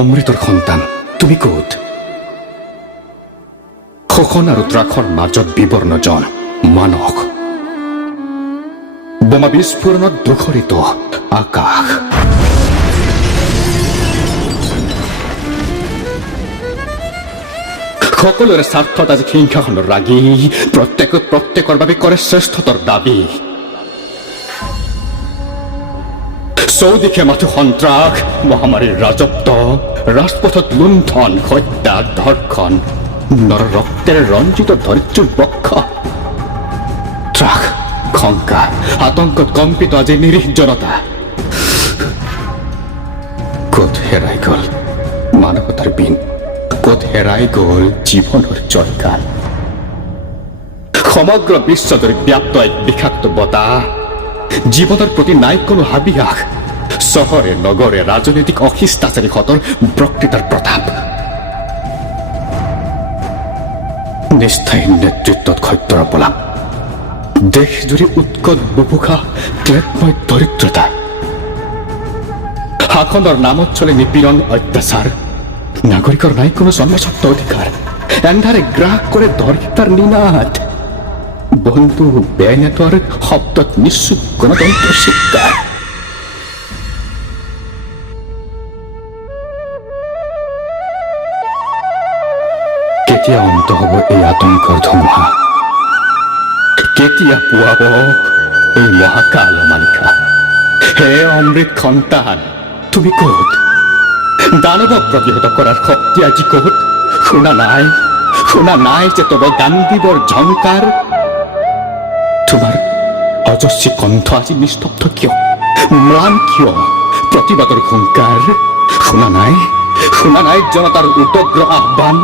অমৃতৰ সন্তান তুমি ক'ত? শোষণ আৰু ত্ৰাসৰ মাজত বিবৰ্ণজন মানস, বোমা বিস্ফোৰণত দুখৰিত আকাশ। সকলোৰে স্বাৰ্থত আজি হিংসাখনৰ ৰাগী, প্ৰত্যেকৰ বাবে কৰে শ্ৰেষ্ঠতৰ দাবী। চৌদিশে মাথো সন্ত্ৰাস, মহামাৰীৰ ৰাজত্ব, ৰাজপথত লুণ্ঠন, হত্যা, ধৰ্ষণ, নৰ ৰক্তেৰে ৰঞ্জিত ধৰিত্ৰীৰ বক্ষ। ত্ৰাস, শংকা, আতংকত কম্পিত আজি নিৰীহ জনতা। ক'ত হেৰাই গ'ল মানৱতাৰ বিন? ক'ত হেৰাই গ'ল জীৱনৰ জয়গান? সমগ্ৰ বিশ্বজুৰি ব্যাপ্ত এক বিষাক্ত বতাহ, জীৱনৰ প্ৰতি নাই কোনো হাবিয়াস। চহৰে নগৰে ৰাজনৈতিক অশিষ্টাচাৰীহঁতৰ বক্তৃতাৰ প্ৰতাপ। নিষ্ঠাহী নেতৃত্বত সত্যৰ পলাপ, দেশজুৰি উৎকট বুভুষা, ক্লেশময় দৰিদ্ৰতা। শাসনৰ নামত চলে নিপীড়ন অত্যাচাৰ, নাগৰিকৰ নাই কোনো জন্মস্বত্ব অধিকাৰ। এন্ধাৰে গ্ৰাস কৰে ধৰ্ষিতাৰ নিনাদ, বন্ধু বেনেটৰ শব্দত নিশ্চুপ গণতন্ত্ৰ চিৎকাৰ। কেতিয়া অন্ত হ'ব এই আতংকৰ ধুমুহা? কেতিয়া পুৱাব এই মহাকাল মালিকা? হে অমৃত সন্তান তুমি ক'ত? দানৱক প্ৰতিহত কৰাৰ শক্তি আজি ক'ত? শুনা নাই যে তব গান্ধীবৰ ঝংকাৰ? তোমাৰ অজস্বী কণ্ঠ আজি নিস্তব্ধ কিয়? ম্লান কিয় প্ৰতিবাদৰ হুংকাৰ? শুনা নাই জনতাৰ উদগ্ৰ আহ্বান?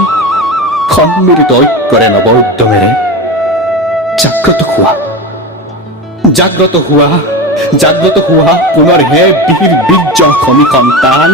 সন্মিলিত ঐক্যৰে নৱ উদ্যমেৰে জাগ্ৰত হোৱা পুনৰ হে বীৰ বীৰ্য অসমী সন্তান।